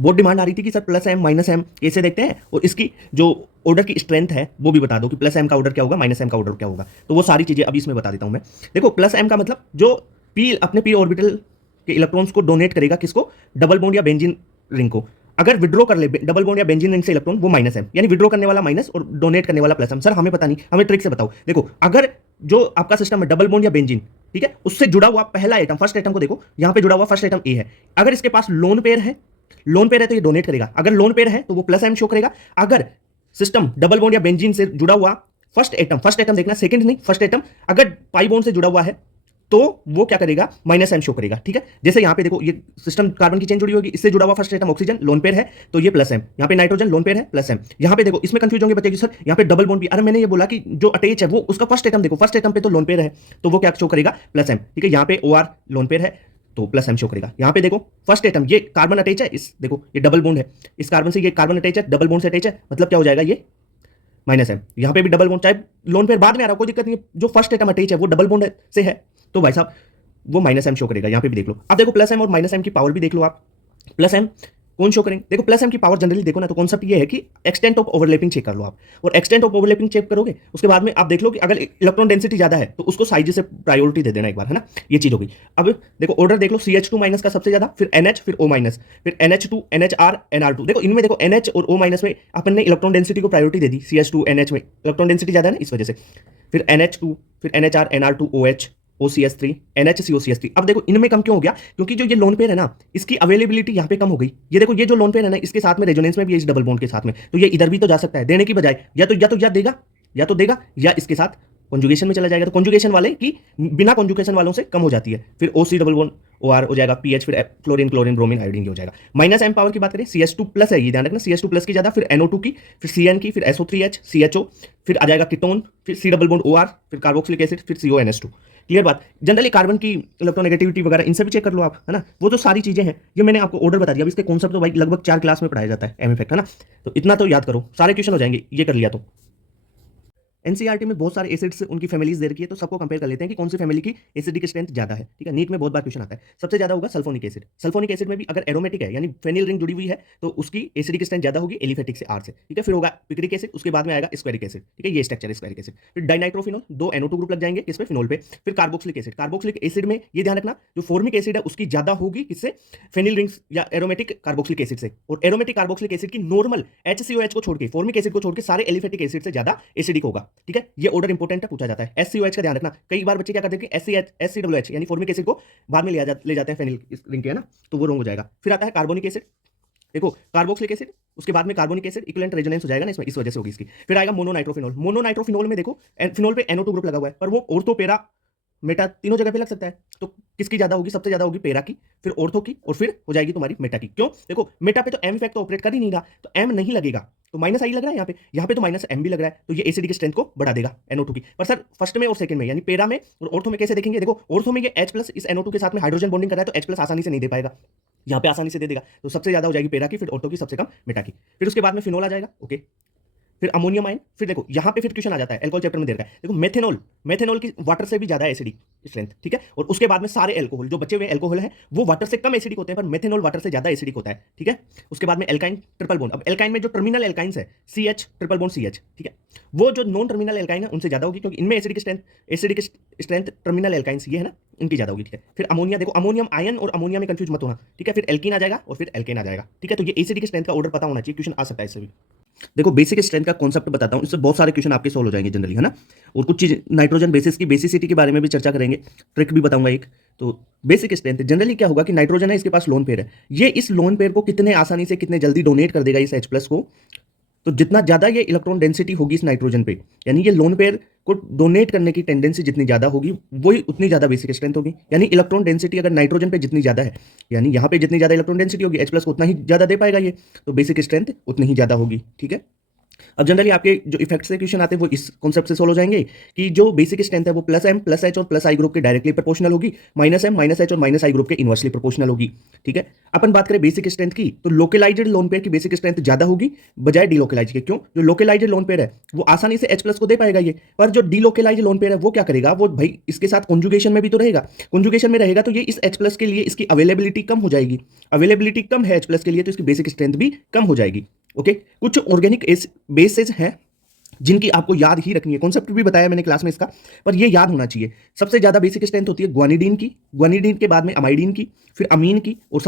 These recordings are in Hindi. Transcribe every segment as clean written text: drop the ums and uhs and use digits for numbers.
बहुत डिमांड आ रही थी कि sir plus M minus M कैसे देखते हैं, और इसकी जो ऑर्डर की स्ट्रेंथ है वो भी बता दो कि प्लस एम का ऑर्डर क्या होगा, माइनस एम का ऑर्डर क्या होगा। तो वो सारी चीजें अभी इसमें बता देता हूं मैं। देखो प्लस एम का मतलब जो पी अपने पी ऑर्बिटल के इलेक्ट्रॉन्स को डोनेट करेगा, किसको, डबल बॉन्ड या बेंजीन रिंग को। अगर विड्रॉ कर ले डबल बॉन्ड या बेंजीन रिंग से इलेक्ट्रॉन, वो माइनस एम, यानी विड्रॉ करने वाला माइनस और डोनेट करने वाला प्लस एम। सर हमें पता नहीं, हमें ट्रिक से बताओ। देखो अगर जो आपका सिस्टम है डबल बॉन्ड या बेंजीन, ठीक है, उससे जुड़ा हुआ पहला एटम, फर्स्ट एटम को देखो, यहां पे जुड़ा हुआ फर्स्ट एटम ए है। अगर इसके पास लोन पेयर है, लोन पेयर है तो ये डोनेट करेगा। अगर लोन पेयर है तो वो प्लस एम शो करेगा। अगर सिस्टम डबल बॉन्ड या बेंजीन से जुड़ा हुआ फर्स्ट एटम देखना, सेकंड नहीं, फर्स्ट एटम अगर पाई बॉन्ड से जुड़ा हुआ है तो वो क्या करेगा, माइनस एम शो करेगा। ठीक है, जैसे यहां पे देखो ये सिस्टम कार्बन की चेन जुड़ी होगी, इससे जुड़ा हुआ first atom oxygen lone pair है तो ये प्लस एम, यहां पे नाइट्रोजन लोन पेयर है प्लस एम। यहां पे देखो इसमें कंफ्यूज होंगे बच्चे कि सर यहां पे डबल बॉन्ड भी, अरे मैंने ये बोला कि जो अटैच है वो उसका फर्स्ट एटम देखो, फर्स्ट एटम पे तो लोन पेयर है तो वो क्या शो करेगा, प्लस एम। ठीक है, यहां पे ओ आर लोन पेयर है तो प्लस एम शो करेगा। यहां पे देखो फर्स्ट एटम, ये कार्बन अटैच है, इस देखो ये डबल बॉन्ड है, इस कार्बन से ये कार्बन अटैच है, डबल बॉन्ड से अटैच है, मतलब क्या हो जाएगा ये माइनस एम। यहां पे भी डबल बॉन्ड, चाहे लोन पेयर बाद में आ रहा, कोई दिक्कत नहीं है, जो फर्स्ट एटम अटैच है वो डबल बॉन्ड से है तो भाई साहब वो माइनस एम शो करेगा। यहां पे भी देख लो। अब देखो प्लस एम और माइनस एम की पावर भी देख लो आप। प्लस एम कौन शो करेंगे, देखो प्लस एम की पावर जनरली देखो ना, तो कॉन्सेप्ट ये है कि एक्सटेंट ऑफ ओवरलैपिंग चेक कर लो आप, और एक्सटेंट ऑफ ओवरलैपिंग चेक करोगे उसके बाद में आप देख लो कि अगर इलेक्ट्रॉन डेंसिटी ज्यादा है तो उसको साइज से प्रायोरिटी दे देना एक बार, है ना, ये चीज होगी। अब देखो ऑर्डर देख लो, CH2 माइनस का सबसे ज्यादा, फिर NH, फिर O माइनस, फिर NH2, NHR, NR2। देखो इनमें देखो NH और O माइनस में अपन ने इलेक्ट्रॉन डेंसिटी को प्रायोरिटी दे दी, CH2 NH में इलेक्ट्रॉन डेंसिटी ज्यादा है ना इस वजह से, फिर NH2, फिर NHR, NR2, OH, OCS3, NHCOCS3। अब देखो इनमें कम क्यों हो गया, क्योंकि जो ये लोन पेयर है ना, इसकी अवेलेबिलिटी यहाँ पे कम हो गई। ये देखो ये जो लोन पेयर है ना, इसके साथ में रेजोनेंस में भी है, इस डबल बॉन्ड के साथ में, तो ये इधर भी तो जा सकता है देने की बजाय, या देगा, या इसके साथ कॉन्जुगेशन में चला जाएगा। तो कॉन्जुगेशन वाले की बिना कॉन्जुगेशन वालों से कम हो जाती है, फिर OC डबल बॉन्ड OR हो जाएगा, PH, फिर फ्लोरीन, क्लोरीन, ब्रोमीन, आयोडीन हो जाएगा। माइनस एम पावर की बात करें, CH2 प्लस है, ये ध्यान रखना, CH2 प्लस की ज्यादा, फिर NO2 की, फिर CN की, फिर SO3H, CHO, फिर आ जाएगा कीटोन, फिर C डबल बॉन्ड OR, फिर कार्बोक्सिलिक एसिड, फिर CONS2। क्लियर बात। जनरली कार्बन की इलेक्ट्रोनेगेटिविटी वगैरह इनसे भी चेक कर लो आप, है ना, वो तो सारी चीजें हैं। ये मैंने आपको ऑर्डर बता दिया। अब इसके कॉन्सेप्ट तो भाई लगभग 4 क्लास में पढ़ाया जाता है, एम इफेक्ट, है ना, तो इतना तो याद करो, सारे क्वेश्चन हो जाएंगे ये कर लिया तो। एनसीईआरटी में बहुत सारे एसिड्स उनकी फैमिलीज दे रखी है, तो सबको कंपेयर कर लेते हैं कि कौन सी फैमिली की एसिडिक स्ट्रेंथ ज्यादा है। ठीक है, नीट में बहुत बार क्वेश्चन आता है, सबसे ज्यादा होगा सल्फोनिक एसिड। सल्फोनिक एसिड में भी अगर एरोमेटिक है यानी फेनिल रिंग जुड़ी हुई है तो उसकी एसिडिक स्ट्रेंथ ज्यादा होगी एलिफेटिक से, आर से। ठीक है, फिर होगा पिक्रिक एसिड, उसके बाद में आएगा स्क्वेरिक एसिड। ठीक है, ये स्ट्रक्चर है स्क्वेरिक एसिड। फिर डाइनाइट्रोफिनॉल, 2 NO2 ग्रुप लग जाएंगे किस पे, फिनोल पे। फिर कार्बोक्सिलिक एसिड, कार्बोक्सिलिक एसिड में ये ध्यान रखना जो फॉर्मिक एसिड है उसकी ज्यादा होगी किससे, फेनिल रिंग्स या एरोमेटिक कार्बोक्सिलिक एसिड से। और एरोमेटिक कार्बोक्सिलिक एसिड की नॉर्मल HCOH को छोड़ के, फॉर्मिक एसिड को छोड़ के सारे एलिफेटिक एसिड से ज्यादा एसिडिक होगा। ठीक है, ये ऑर्डर इंपॉर्टेंट है, पूछा जाता है। SCOH का ध्यान रखना, कई बार बच्चे क्या करते हैं कि SCOH यानी फॉर्मिक एसिड को बाद में ले जाते हैं फेनिल रिंग के, है ना, तो वो रॉन्ग हो जाएगा। फिर आता है कार्बोनिक एसिड, देखो कार्बोक्सिलिक एसिड, उसके बाद में कार्बोनिक एसिड, इक्विवेलेंट रेजोनेंस हो जाएगा ना इसमें, इस वजह से होगी इसकी। फिर आएगा मोनोनाइट्रोफिनॉल। मोनोनाइट्रोफिनॉल में देखो फिनोल पे NO2 ग्रुप लगा हुआ है, पर वो ऑर्थो पेरा मेटा तीनों जगह पे लग सकता है, तो किसकी ज्यादा होगी, सबसे ज्यादा होगी पेरा की, फिर ऑर्थो की, और फिर हो जाएगी तुम्हारी मेटा की। क्यों, देखो मेटा पे तो एम इफेक्ट तो ऑपरेट कर ही नहीं रहा, तो एम नहीं लगेगा, तो माइनस आई लग रहा है यहाँ पे तो माइनस एम भी लग रहा है, तो ये एसिडिक स्ट्रेंथ को बढ़ा देगा NO2 की। पर सर फर्स्ट में और सेकंड में यानी पेरा में और ऑर्थो में कैसे देखेंगे, देखो ऑर्थो में ये H प्लस इस NO2 के साथ में हाइड्रोजन बॉन्डिंग कर रहा है तो H प्लस आसानी से नहीं दे पाएगा, यहाँ पे आसानी से दे देगा, तो सबसे ज्यादा हो जाएगी पेरा की, फिर ऑर्थो की, सबसे कम मेटा की। फिर उसके बाद में फिनोल आ जाएगा, ओके, फिर अमोनियम आयन। फिर देखो यहाँ पे फिर क्वेश्चन आ जाता है, एल्कोहल चैप्टर में दे रखा है, देखो मेथेनॉल की वाटर से भी ज्यादा एसिडिक स्ट्रेंथ। ठीक है, और उसके बाद में सारे एल्कोहल जो बचे हुए एल्कोहल हैं वो वाटर से कम एसिडिक होते हैं, पर मेथेनॉल वाटर से ज्यादा एसिडिक होता है। ठीक है, उसके बाद में एल्काइन ट्रिपल बॉन्ड। अब एल्काइन में जो टर्मिनल एल्काइंस है CH ट्रिपल बॉन्ड CH, ठीक है, वो जो नॉन टर्मिनल एल्काइन है उनसे ज्यादा होगी, क्योंकि इनमें एसिडिक स्ट्रेंथ टर्मिनल एल्काइंस ये है ना, इनकी ज्यादा होगी। ठीक है, फिर अमोनिया, देखो अमोनियम आयन और अमोनिया में कंफ्यूज मत होना। ठीक है, फिर एल्कीन आ जाएगा और फिर एल्केन आ जाएगा। ठीक है, तो ये एसिडिक स्ट्रेंथ का ऑर्डर पता होना चाहिए, क्वेश्चन आ सकता है इससे भी। देखो बेसिक स्ट्रेंथ का कॉन्सेप्ट बताता हूँ, इससे बहुत सारे क्वेश्चन आपके सॉल्व हो जाएंगे जनरली, है ना, और कुछ चीज नाइट्रोजन बेसिस की बेसिसिटी के बारे में भी चर्चा करेंगे, ट्रिक भी बताऊंगा एक। तो बेसिक स्ट्रेंथ जनरली क्या होगा कि नाइट्रोजन है, इसके पास लोन पेयर है, ये इस लोन पेयर को कितने आसानी से कितने जल्दी डोनेट कर देगा इस H प्लस को, तो जितना ज्यादा ये इलेक्ट्रॉन डेंसिटी होगी इस नाइट्रोजन पे, यानी ये लोन पेयर को डोनेट करने की टेंडेंसी जितनी ज्यादा होगी वही उतनी ज्यादा बेसिक स्ट्रेंथ होगी। यानी इलेक्ट्रॉन डेंसिटी अगर नाइट्रोजन पे जितनी ज्यादा है, यानी यहाँ पे जितनी ज्यादा इलेक्ट्रॉन डेंसिटी होगी H प्लस को उतना ही ज्यादा दे पाएगा ये, तो बेसिक स्ट्रेंथ उतनी ही ज्यादा होगी। ठीक है, अब जनरली आपके जो इफेक्ट से क्वेश्चन आते हैं वो इस कॉन्सेप्ट से सोल्व हो जाएंगे कि जो बेसिक स्ट्रेंथ है वो प्लस एम प्लस एच और प्लस आई ग्रुप के डायरेक्टली प्रोपोर्शनल होगी, माइनस एम माइनस एच और माइनस आई ग्रुप के इनवर्सली प्रोपोर्शनल होगी। ठीक है, अपन बात करें बेसिक स्ट्रेंथ की, तो लोकलाइज्ड लोन पेयर की बेसिक स्ट्रेंथ ज्यादा होगी बजाय डीलोकलाइज के। क्यों? जो लोकलाइज्ड लोन पेयर है वो आसानी से एच प्लस को दे पाएगा ये, पर जो डीलोकलाइज्ड लोन पेयर है वो क्या करेगा, वो भाई इसके साथ कॉन्जुगेशन में भी तो रहेगा, कॉन्जुगेशन में रहेगा तो ये इस एच प्लस के लिए इसकी अवेलेबिलिटी कम हो जाएगी, अवेलेबिलिटी कम है एच प्लस के लिए तो इसकी बेसिक स्ट्रेंथ भी कम हो जाएगी। ओके, कुछ ऑर्गेनिक बेसेस हैं जिनकी आपको याद ही रखनी है, कॉन्सेप्ट भी बताया मैंने क्लास में इसका, पर ये याद होना चाहिए। सबसे ज्यादा बेसिक स्ट्रेंथ होती है ग्वानिडीन की, ग्वानिडीन के बाद में अमाइडीन की, फिर अमीन की, और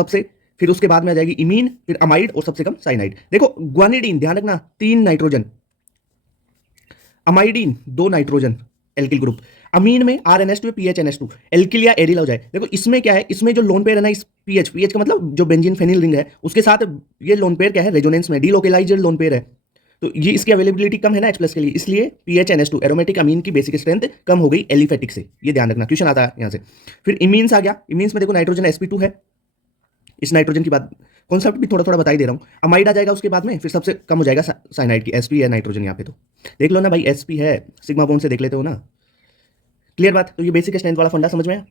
फिर उसके बाद में आ जाएगी इमीन, फिर अमाइड और सबसे कम साइनाइड। देखो ग्वानिडीन ध्यान रखना 3 नाइट्रोजन, अमाइडीन 2 नाइट्रोजन एल्किल ग्रुप, अमीन में RNH2 PHNH2 एल्किल या एडिल हो जाए। देखो इसमें क्या है, इसमें जो लोन पेयर है ना, इस पीएच का मतलब जो बेंजीन फेनिल रिंग है उसके साथ ये लोन पेयर क्या है, रेजोनेंस में डीलोकलाइज्ड लोन पेयर है, तो ये इसकी अवेलेबिलिटी कम है ना H प्लस के लिए, इसलिए PHNH2 एरोमेटिक अमीन की बेसिक स्ट्रेंथ कम हो गई एलिफेटिक से, ये ध्यान रखना, क्वेश्चन आता है यहाँ से। फिर इमीन्स आ गया, इमीन्स में देखो नाइट्रोजन sp2 है, इस नाइट्रोजन की बात कॉन्सेप्ट भी थोड़ा थोड़ा बता ही दे रहा हूँ। अमाइड आ जाएगा उसके बाद में, फिर सबसे कम हो जाएगा साइनाइड की, sp है नाइट्रोजन यहाँ पे, तो देख लो ना भाई sp है, सिग्मा बॉन्ड से देख लेते हो ना, क्लियर बात। तो ये बेसिक स्ट्रेंथ वाला फंडा समझ में आया।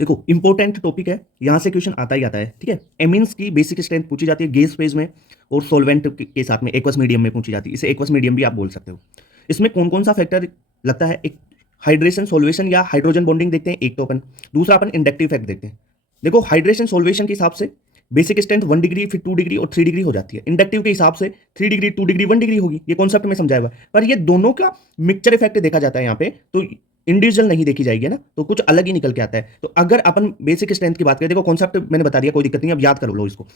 देखो इंपॉर्टेंट टॉपिक है, यहां से क्वेश्चन आता ही आता है। ठीक है, एमीन्स की बेसिक स्ट्रेंथ पूछी जाती है गैस फेज में और सॉल्वेंट के साथ में एक्वस मीडियम में पूछी जाती है, इसे एक्वस मीडियम भी आप बोल सकते हो। इसमें कौन कौन सा फैक्टर लगता है, एक हाइड्रेशन सोल्वेशन या हाइड्रोजन बॉन्डिंग देखते हैं एक तो अपन, दूसरा अपन इंडक्टिव इफेक्ट देखते हैं। देखो हाइड्रेशन सोल्वेशन के हिसाब से बेसिक स्ट्रेंथ 1 डिग्री, फिर 2 डिग्री और 3 डिग्री हो जाती है, इंडक्टिव के हिसाब से 3 डिग्री 2 डिग्री 1 डिग्री होगी, ये कॉन्सेप्ट में समझाया हुआ, पर ये दोनों का मिक्सचर इफेक्ट देखा जाता है यहाँ पे, तो इंडिविजुअल नहीं देखी जाएगी ना, तो कुछ अलग ही निकल के आता है। तो अगर अपन बेसिक स्ट्रेंथ की बात करें, देखो कॉन्सेप्ट मैंने बता दिया, कोई दिक्कत नहीं, अब याद कर लो इसको।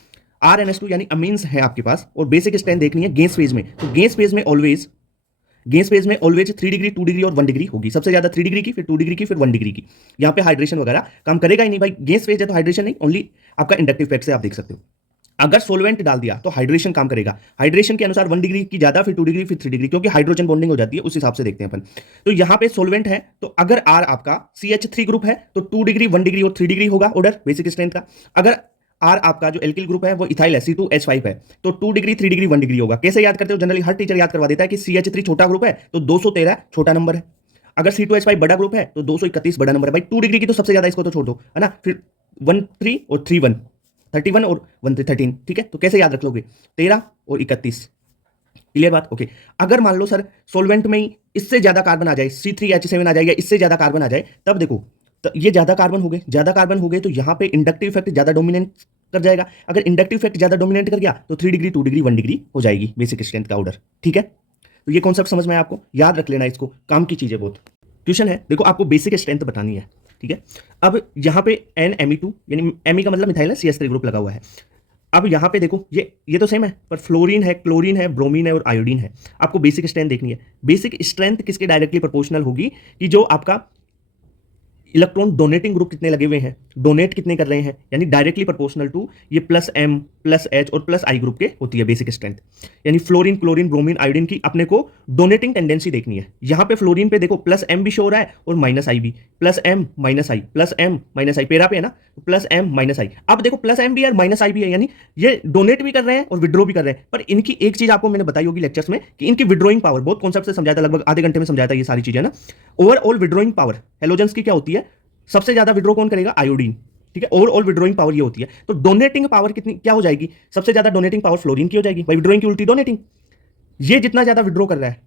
RNH2 यानी अमीन्स है आपके पास और बेसिक स्ट्रेंथ देखनी है गैस फेज में, तो गैस फेज में ऑलवेज 3 डिग्री 2 डिग्री और 1 डिग्री होगी, सबसे ज्यादा 3 डिग्री की, फिर 2 डिग्री की, फिर 1 डिग्री की। यहाँ पे हाइड्रेशन वगैरह काम करेगा ही नहीं भाई, गैस फेज है तो हाइड्रेशन नहीं, ओनली आपका इंडक्टिव इफेक्ट से आप देख सकते हो। अगर सोलवेंट डाल दिया तो हाइड्रेशन काम करेगा, हाइड्रेशन के अनुसार 1 डिग्री की ज्यादा, फिर 2 डिग्री, फिर 3 डिग्री, क्योंकि हाइड्रोजन बॉन्डिंग हो जाती है, उस हिसाब से देखते हैं अपन। तो यहां पे सोलवेंट है तो अगर R आपका CH3 ग्रुप है तो 2 डिग्री 1 डिग्री और 3 डिग्री होगा ऑर्डर बेसिक स्ट्रेंथ का। अगर R आपका जो एल्किल ग्रुप है वो इथाइल है, C2H5 है, तो 2 डिग्री 3 डिग्री 1 डिग्री होगा। कैसे याद करते हो, जनरली हर टीचर याद करवा देता है कि CH3 छोटा ग्रुप है तो 213 छोटा नंबर है, अगर C2H5 बड़ा ग्रुप है तो 231 बड़ा नंबर है। भाई 2 डिग्री की तो सबसे ज्यादा, इसको तो छोड़ दो, है ना, फिर 1 3 और 3 1 31 और 1 13, ठीक है, तो कैसे याद रख लोगे, 13 और 31, क्लियर बात। ओके, अगर मान लो सर सोलवेंट में ही इससे ज्यादा कार्बन आ जाए, C3H7 आ जाए या इससे ज्यादा कार्बन आ जाए, तब देखो तो ये ज्यादा कार्बन हो गए तो यहां पे इंडक्टिव इफेक्ट ज्यादा डोमिनेट कर जाएगा। अगर इंडक्टिव इफेक्ट ज्यादा डोमिनेट कर गया तो 3 डिग्री 2 डिग्री 1 डिग्री हो जाएगी बेसिक स्ट्रेंथ का ऑर्डर। ठीक है, तो ये कॉन्सेप्ट समझ में आया आपको, याद रख लेना इसको, काम की चीज है बहुत। क्वेश्चन है, देखो आपको बेसिक स्ट्रेंथ बतानी है, ठीक है। अब यहाँ पे NMe2 यानी Me का मतलब मिथाइल है, CH3 ग्रुप लगा हुआ है। अब यहाँ पे देखो ये तो सेम है, पर फ्लोरीन है, क्लोरीन है, ब्रोमीन है और आयोडीन है। आपको बेसिक स्ट्रेंथ देखनी है। बेसिक स्ट्रेंथ किसके डायरेक्टली प्रोपोर्शनल होगी, कि जो आपका इलेक्ट्रॉन डोनेटिंग ग्रुप कितने लगे हुए हैं, डोनेट कितने कर रहे हैं, यानी डायरेक्टली प्रोपोर्शनल टू ये +M +H और +I ग्रुप के होती है बेसिक स्ट्रेंथ। यानी फ्लोरीन क्लोरीन ब्रोमीन आयोडीन की अपने को डोनेटिंग टेंडेंसी देखनी है। यहां पे फ्लोरीन पे देखो +M भी शो हो रहा है और -I भी, +M -I पेरा पे है ना, +M -I। अब देखो +M भी है और -I भी है, यानी ये डोनेट भी कर रहे हैं और विड्रॉ भी कर रहे हैं। पर इनकी एक चीज आपको मैंने बताई होगी लेक्चर्स में कि इनकी विड्रॉइंग पावर, बहुत कॉन्सेप्ट से समझाया था, लगभग आधे घंटे में समझाया था ये सारी चीजें ना। ओवरऑल विड्रॉइंग पावर हेलोजेंस की क्या होती है, सबसे ज्यादा विड्रॉ कौन करेगा, आयोडीन, ठीक है। ओवरऑल विड्रॉइंग पावर ये होती है, तो डोनेटिंग पावर कितनी क्या हो जाएगी, सबसे ज्यादा डोनेटिंग पावर फ्लोरीन की हो जाएगी भाई, विड्रॉइंग की उल्टी डोनेटिंग। ये जितना ज्यादा विड्रॉ कर रहा है,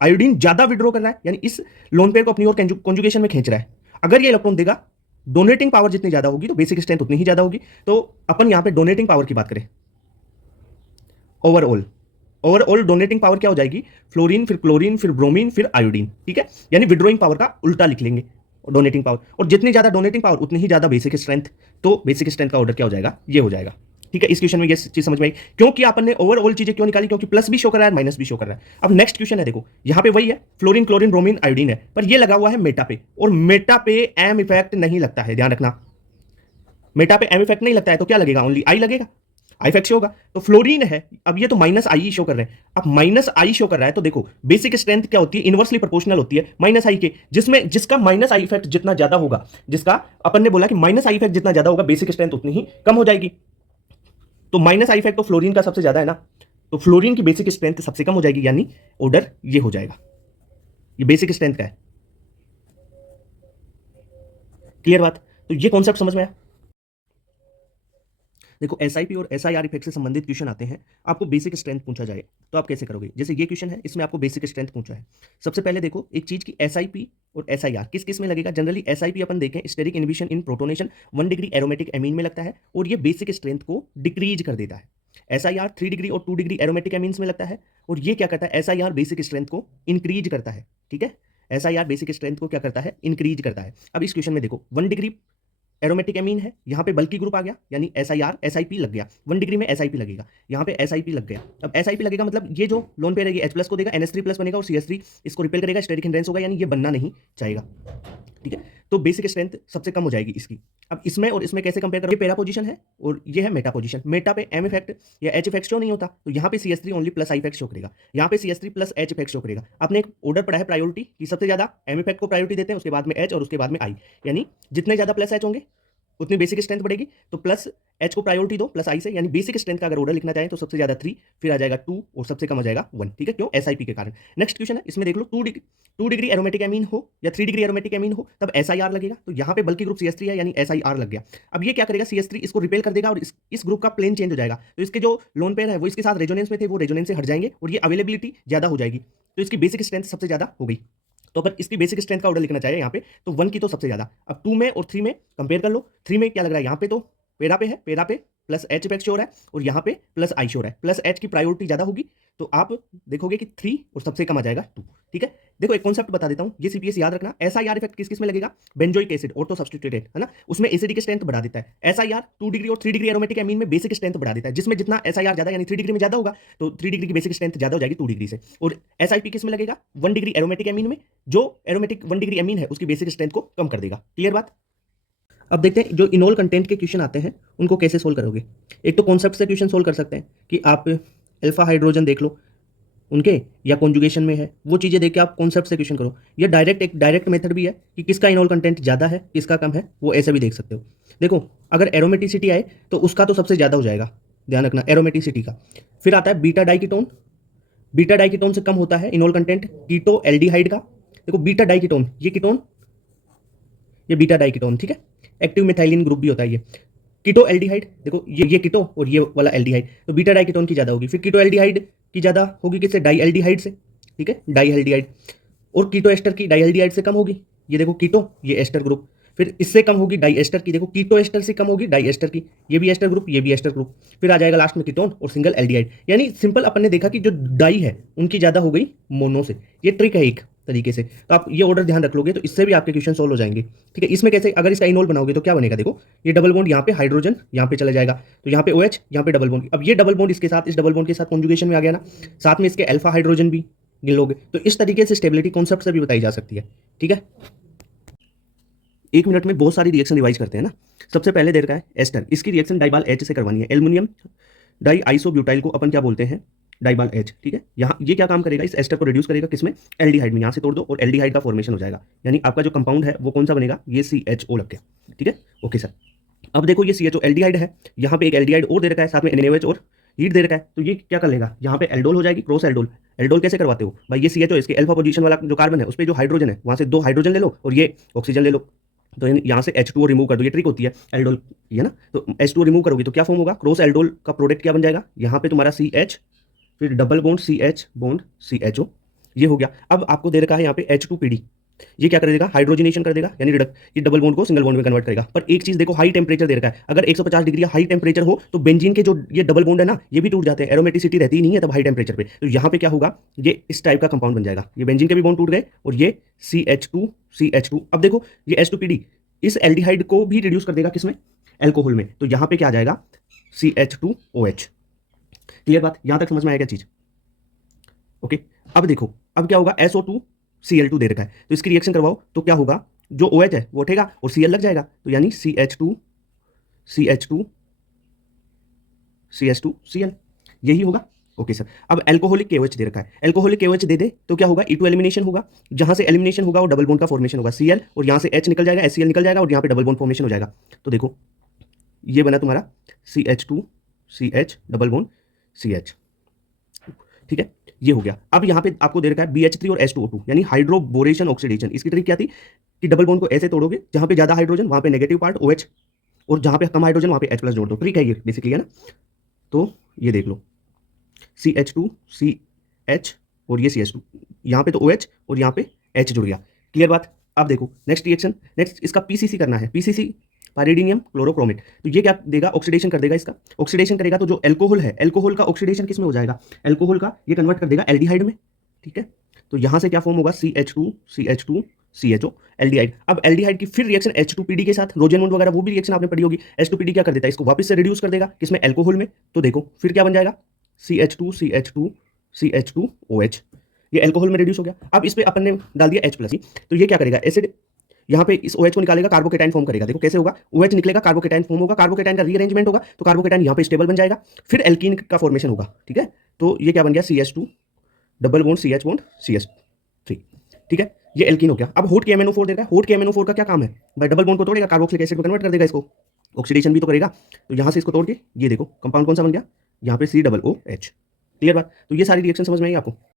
आयोडीन ज्यादा विड्रॉ कर रहा है, यानी इस लोन पेयर को अपनी ओर कॉन्जुगेशन में खींच रहा है। अगर ये इलेक्ट्रॉन देगा, डोनेटिंग पावर जितनी ज्यादा होगी तो बेसिक स्ट्रेंथ उतनी ही ज्यादा होगी। तो अपन यहां पे डोनेटिंग पावर की बात करें, ओवरऑल डोनेटिंग पावर क्या हो जाएगी, फ्लोरीन फिर क्लोरीन फिर ब्रोमीन फिर आयोडीन, ठीक है। यानी विड्रॉइंग पावर का उल्टा लिख लेंगे डोनेटिंग पावर, और जितनी ज्यादा डोनेटिंग पावर उतनी ही ज्यादा बेसिक स्ट्रेंथ। तो बेसिक स्ट्रेंथ का ऑर्डर क्या हो जाएगा, ये हो जाएगा, ठीक है। इस क्वेश्चन में ये चीज समझ में आई, क्योंकि आपन ने ओवरऑल चीजें क्यों निकाली, क्योंकि प्लस भी शो कर रहा है माइनस भी शो कर रहा है। अब नेक्स्ट क्वेश्चन है, देखो यहां पे वही है, फ्लोरीन क्लोरीन ब्रोमीन आयोडीन है, पर ये लगा हुआ है मेटा पे, और मेटा पे एम इफेक्ट नहीं लगता है, ध्यान रखना। मेटा पे एम इफेक्ट नहीं लगता है तो क्या लगेगा, ओनली आई लगेगा, आई इफेक्ट शो होगा। तो फ्लोरीन है, अब ये तो -I शो कर रहे हैं, अब -I शो कर रहा है, तो देखो बेसिक स्ट्रेंथ क्या होती है, इनवर्सली प्रोपोर्शनल होती है -I के, जिसका -I इफेक्ट जितना ज्यादा होगा, जिसका अपन ने बोला कि -I इफेक्ट जितना ज्यादा होगा बेसिक स्ट्रेंथ उतनी ही कम हो जाएगी। तो -I इफेक्ट तो फ्लोरीन का सबसे ज्यादा है ना, तो फ्लोरीन की बेसिक स्ट्रेंथ सबसे कम हो जाएगी, यानी ऑर्डर ये हो जाएगा। ये बेसिक स्ट्रेंथ का है। क्लियर बात? तो ये कॉन्सेप्ट समझ में आया? देखो एसआईपी और एसआईआर इफेक्ट से संबंधित क्वेश्चन आते हैं, आपको बेसिक स्ट्रेंथ पूछा जाए तो आप कैसे करोगे? जैसे ये क्वेश्चन है, इसमें आपको बेसिक स्ट्रेंथ पूछा है। सबसे पहले देखो एक चीज की एसआईपी और एसआईआर किस किस में लगेगा। जनरली एसआईपी अपन देखें, स्टेरिक इनहिबिशन इन प्रोटोनेशन 1 डिग्री एरोमेटिक एमीन में लगता है और ये बेसिक स्ट्रेंथ को डिक्रीज कर देता है। एसआईआर 3 डिग्री और 2 डिग्री एरोमेटिक एमीन्स में लगता है और ये क्या करता है, एसआईआर बेसिक स्ट्रेंथ को इंक्रीज करता है। ठीक है, एसआईआर बेसिक स्ट्रेंथ को क्या करता है, इंक्रीज करता है। अब इस क्वेश्चन में देखो 1 डिग्री एरोमेटिक एमीन है, यहाँ पे बल्कि ग्रुप आ गया, यानी एसआईआर एसआईपी लग गया। 1 डिग्री में एसआईपी लगेगा, यहाँ पे एसआईपी लग गया। अब एसआईपी लगेगा मतलब ये जो लोन पेयर है ये H+ को देगा, NH3+ बनेगा और CH3 इसको रिपेल करेगा, स्टेरिक हिंड्रेंस होगा, यानी ये बनना नहीं चाहेगा। ठीक है, तो बेसिक स्ट्रेंथ सबसे कम हो जाएगी इसकी। अब इसमें और इसमें कैसे कंपेयर करोगे? पैरा पोजीशन है और ये है मेटा पोजीशन। मेटा पे M इफेक्ट या H इफेक्ट शो नहीं होता, तो यहाँ पे CH3 only plus I effect show करेगा, यहाँ पे CH3 plus H effect show करेगा। आपने एक ऑर्डर पढ़ा है प्रायोरिटी की, सबसे ज्यादा M इफेक्ट को प्रायोरिटी देते हैं, उसके बाद में H और उसके बाद में I, यानी जितने ज्यादा प्लस H होंगे उतनी बेसिक स्ट्रेंथ बढ़ेगी। तो प्लस H को प्रायोरिटी दो प्लस I से, यानी बेसिक स्ट्रेंथ का अगर ऑर्डर लिखना चाहें तो सबसे ज्यादा 3, फिर आ जाएगा 2 और सबसे कम आ जाएगा 1। ठीक है, क्यों? SIP के कारण। नेक्स्ट क्वेश्चन है, इसमें देख लो 2 डिग्री एरोमेटिक एमीन हो या 3 डिग्री एरोमेटिक एमीन हो तब SIR लगेगा, तो यहाँ पे बल्कि ग्रुप CH3 है, यानी SIR लग गया। अब ये क्या करेगा, CH3 इसको रिपेल कर देगा और इस ग्रुप का प्लेन चेंज हो जाएगा, तो इसके जो लोन पेयर है वो इसके साथ रेजोनेंस में थे, वो रेजोनेंस से हट जाएंगे और ये अवेलेबिलिटी ज्यादा हो जाएगी, तो इसकी बेसिक स्ट्रेंथ सबसे ज्यादा हो गई। तो अपन इसकी बेसिक स्ट्रेंथ का ऑर्डर लिखना चाहिए यहाँ पे, तो 1 की तो सबसे ज्यादा। अब 2 में और 3 में कंपेयर कर लो। 3 में क्या लग रहा है, यहाँ पे तो पेरा पे है, पेरा पे प्लस H इफेक्ट शोर है और यहाँ पे प्लस I शोर है, प्लस H की प्रायोरिटी ज्यादा होगी, तो आप देखोगे कि 3 और सबसे कम आ जाएगा 2। ठीक है, देखो एक कॉन्सेप्ट बता देता हूँ, ये CPS याद रखना। SIR इफेक्ट किस किस में लगेगा? बेंजोइक एसिड ऑर्थो सब्स्टिट्यूटेड है ना, उसमें एसिडिक स्ट्रेंथ बढ़ा देता है। SIR 2 डिग्री और 3 डिग्री एरोमेटिक एमीन में बेसिक स्ट्रेंथ बढ़ा देता है, जिसमें जितना SIR ज्यादा यानी 3 डिग्री में ज्यादा होगा तो 3 डिग्री की बेसिक स्ट्रेंथ ज्यादा हो जाएगी 2 डिग्री से। और SIP किस में लगेगा? 1 डिग्री एरोमेटिक एमीन में, जो एरोमेटिक 1 डिग्री एमीन है उसकी बेसिक स्ट्रेंथ को कम कर देगा। क्लियर बात? अब देखते हैं जो इनोल कंटेंट के क्वेश्चन आते हैं उनको कैसे सोल्व करोगे। एक तो कॉन्सेप्ट से क्वेश्चन सोल्व कर सकते हैं कि आप अल्फा हाइड्रोजन देख लो उनके, या कॉन्जुगेशन में है, वो चीज़ें देख के आप कॉन्सेप्ट से क्वेश्चन करो। या डायरेक्ट एक डायरेक्ट मेथड भी है कि किसका इनोल कंटेंट ज़्यादा है किसका कम है, वो ऐसे भी देख सकते हो। देखो अगर एरोमेटिसिटी आए तो उसका तो सबसे ज़्यादा हो जाएगा, ध्यान रखना एरोमेटिसिटी का। फिर आता है बीटा डाइकीटोन, बीटा डाइकीटोन से कम होता है इनोल कंटेंट कीटो एल्डिहाइड का। देखो बीटा डाइकीटोन, ये कीटोन, ये बीटा डाइकीटोन, ठीक है, एक्टिव मिथाइलिन ग्रुप भी होता है ये। कीटो एल्डिहाइड, देखो ये कीटो और ये वाला एल्डिहाइड, तो बीटा डाइकीटोन की ज़्यादा होगी। फिर कीटो एल्डिहाइड की ज़्यादा होगी किससे? डाई एल्डिहाइड से। ठीक है, डाई एल्डिहाइड। और कीटो एस्टर की डाई एल्डिहाइड से कम होगी, ये देखो कीटो, ये एस्टर ग्रुप। फिर इससे कम होगी डाई एस्टर की, देखो कीटो एस्टर से कम होगी डाई एस्टर की, ये भी एस्टर ग्रुप, ये भी एस्टर ग्रुप। फिर आ जाएगा लास्ट में कीटोन और सिंगल एल्डिहाइड। यानी सिंपल अपन ने देखा कि जो डाई है उनकी ज़्यादा हो गई मोनो से। ये ट्रिक है एक तरीके से, तो आप ये ऑर्डर ध्यान रख लोगे तो इससे भी आपके क्वेश्चन सोल्व हो जाएंगे। ठीक है, इसमें कैसे, अगर इसका इनोल बनाओगे तो क्या बनेगा, देखो ये डबल बॉन्ड यहाँ पे हाइड्रोजन यहाँ पे चला जाएगा, तो यहाँ पे OH, यहाँ पे डबल बॉन्ड। अब ये डबल बॉन्ड इसके साथ, इस डबल बॉन्ड के साथ कॉन्जुगेशन में आ गया ना, साथ में इसके अल्फा हाइड्रोजन भी गिन लोगे, तो इस तरीके से स्टेबिलिटी कॉन्सेप्ट से भी बताई जा सकती है। ठीक है, 1 मिनट में बहुत सारी रिएक्शन रिवाइज करते हैं ना। सबसे पहले दे रखा है एस्टर, इसकी रिएक्शन डाइबाल H से करवानी है। एल्युमिनियम डाई आइसोब्यूटाइल को अपन क्या बोलते हैं, डाइबाल H। ठीक है, यहाँ ये क्या काम करेगा, इस एस्टर को रिड्यूस करेगा किसमें, एल्डिहाइड में। यहाँ से तोड़ दो और एल्डिहाइड का फॉर्मेशन हो जाएगा, यानी आपका जो कंपाउंड है वो कौन सा बनेगा, ये CHO लग गया। ठीक है, ओके सर। अब देखो ये CHO एल्डिहाइड है, यहाँ पे एक एल्डिहाइड और दे रखा है, साथ में NaOH और हीट दे रखा है, तो ये क्या कर लेगा, यहाँ पे एल्डोल हो जाएगी, क्रॉस एल्डोल। एल्डोल कैसे करवाते हो भाई, ये CHO इसके अल्फा पोजीशन वाला जो कार्बन है उस पर जो हाइड्रोजन है वहाँ से 2 हाइड्रोजन ले लो और ये ऑक्सीजन ले लो, तो यहाँ से H2O रिमूव कर दो, ये ट्रिक होती है एल्डोल की है ना। तो H2O रिमूव करोगे तो क्या फॉर्म होगा, क्रॉस एल्डोल का प्रोडक्ट क्या बन जाएगा, यहाँ पे तुम्हारा CH, फिर double bond CH bond CHO, ये हो गया। अब आपको दे रखा है यहाँ पे H2PD, ये क्या कर देगा, हाइड्रोजनेशन कर देगा, यानी ये डबल बॉन्ड को सिंगल बॉन्ड में कन्वर्ट करेगा। पर एक चीज देखो, हाई टेम्परेचर दे रखा है, अगर 150 डिग्री हाई टेम्परेचर हो तो बेंजीन के जो ये डबल बॉन्ड है ना ये भी टूट जाते हैं, एरोमेटिसिटी रहती ही नहीं है तब हाई टेम्परेचर पे। तो यहाँ पे क्या होगा, ये इस टाइप का कंपाउंड बन जाएगा, ये बेंजीन के भी बॉन्ड टूट गए और ये CH2। अब देखो ये H2PD इस एल्डिहाइड को भी रिड्यूस कर देगा किसमें, एल्कोहल में, तो यहाँ पे क्या आ जाएगा CH2OH। क्लियर बात, यहां तक समझ में आएगा चीज? ओके, अब देखो अब क्या होगा, SO2Cl2 दे रखा है, तो इसकी रिएक्शन करवाओ तो क्या होगा, जो OH है वो उठेगा और Cl लग जाएगा, तो यानी CH2Cl, यही होगा। Okay sir. अब एल्कोहलिक KOH दे रखा है, एल्कोहलिक KOH दे दे तो क्या होगा, E2 एलिमिनेशन होगा, जहां से एलिमिनेशन होगा वो डबल बॉन्ड का फॉर्मेशन होगा Cl, और यहां से H निकल जाएगा, HCl निकल जाएगा और यहाँ पे डबल बॉन्ड फॉर्मेशन हो जाएगा। तो देखो ये बना तुम्हारा CH2CH डबल बॉन्ड CH। ठीक है, ये हो गया। अब यहाँ पे आपको दे रखा है BH3 और H2O2 यानी हाइड्रोबोरेशन ऑक्सीडेशन। इसकी ट्रिक क्या थी कि डबल बॉन्ड को ऐसे तोड़ोगे, जहां पे ज्यादा हाइड्रोजन वहां पे नेगेटिव पार्ट OH, और जहां पे कम हाइड्रोजन वहां पे H+ जोड़ दो। ट्रिक है ये बेसिकली, है ना। तो ये देख लो CH2 CH और ये CH2, यहाँ पे तो OH और यहाँ पे H जुड़ गया। क्लियर बात। अब देखो नेक्स्ट रिएक्शन, नेक्स्ट इसका PCC करना है। PCC pyridinium chlorochromate. तो ये क्या देगा, ऑक्सीडेशन कर देगा इसका। ऑक्सीडेशन करेगा तो जो एल्कोहल है, एल्कोहल का ऑक्सीडेशन किस में हो जाएगा, एल्कोहल का ये कन्वर्ट कर देगा एल्डिहाइड में। ठीक है, तो यहां से क्या फॉर्म होगा, CH2 CHO एल्डिहाइड। अब एल्डिहाइड की फिर रिएक्शन H2PD के साथ, रोजेनमुंड वगैरह वो भी रिएक्शन आपने पढ़ी होगी। H2PD क्या कर देता है, इसको वापस से रिड्यूस कर देगा किसमें, एल्कोहल में। तो देखो फिर क्या बन जाएगा, CH2 CH2 CH2OH, ये एल्कोहल में रिड्यूस हो गया। अब इस पे अपन ने डाल दिया H+, तो ये क्या करेगा, एसिड यहाँ पे इस OH को निकालेगा, कार्बोकेटाइन फॉर्म करेगा। देखो कैसे होगा, OH निकलेगा, कार्बोकेटाइन फॉर्म होगा, कार्बोकेटाइन का रीअरेंजमेंट होगा, तो कार्बोकेटाइन यहाँ पे स्टेबल बन जाएगा, फिर एल्कीन का फॉर्मेशन होगा। ठीक है, तो ये क्या बन गया, CH2 double bond CH bond CH3। ठीक है, ये एल्कीन हो गया। अब होट के MnO4 देगा। होट के MnO4 का क्या काम है भाई, डबल बॉन्ड को तोड़ेगा, कार्बोक्सिलिक एसिड में कन्वर्ट कर देगा इसको, ऑक्सीडेशन भी तो करेगा। तो यहाँ से इसको तोड़ के ये देखो कंपाउंड कौन सा बन गया, यहाँ पे COOH। क्लियर बात। तो ये सारी रिएक्शन समझ में आई आपको।